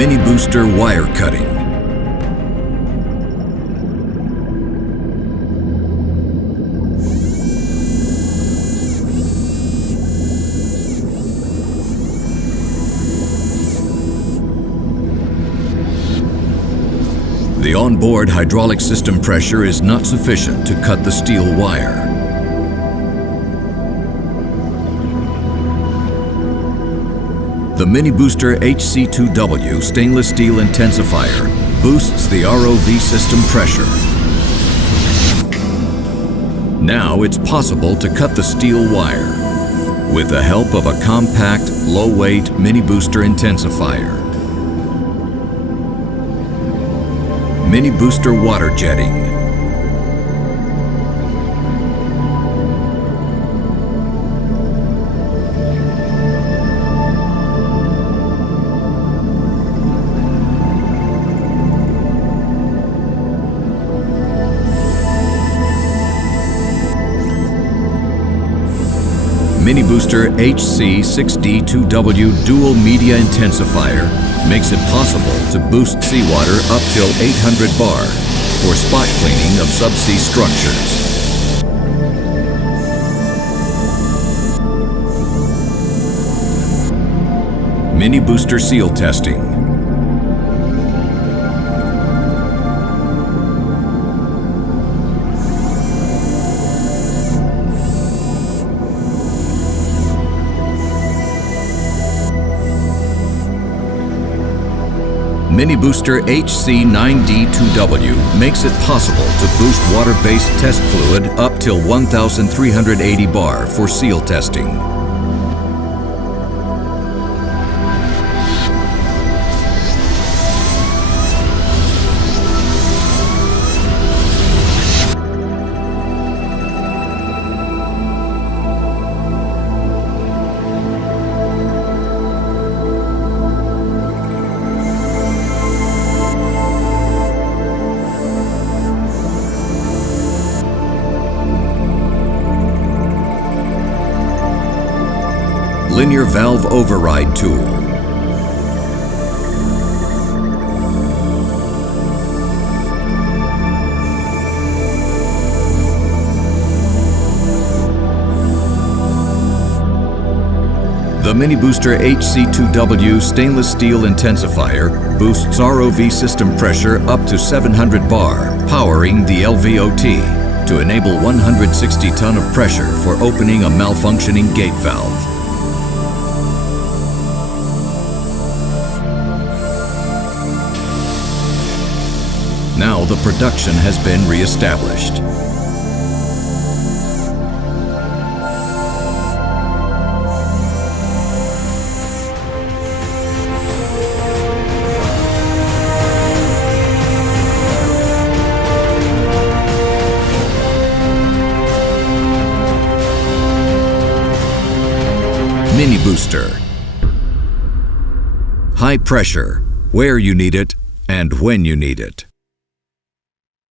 MiniBooster wire cutting. The onboard hydraulic system pressure is not sufficient to cut the steel wire. The MiniBooster HC2W stainless steel intensifier boosts the ROV system pressure. Now it's possible to cut the steel wire with the help of a compact, low-weight MiniBooster intensifier. MiniBooster water jetting. MiniBooster HC6D2W dual media intensifier makes it possible to boost seawater up till 800 bar for spot cleaning of subsea structures. MiniBooster seal testing. MiniBooster HC9D2W makes it possible to boost water-based test fluid up till 1,380 bar for seal testing. Linear valve override tool. The MiniBooster HC2W stainless steel intensifier boosts ROV system pressure up to 700 bar, powering the LVOT to enable 160 ton of pressure for opening a malfunctioning gate valve. Now the production has been re-established. MiniBooster. High pressure, where you need it and when you need it.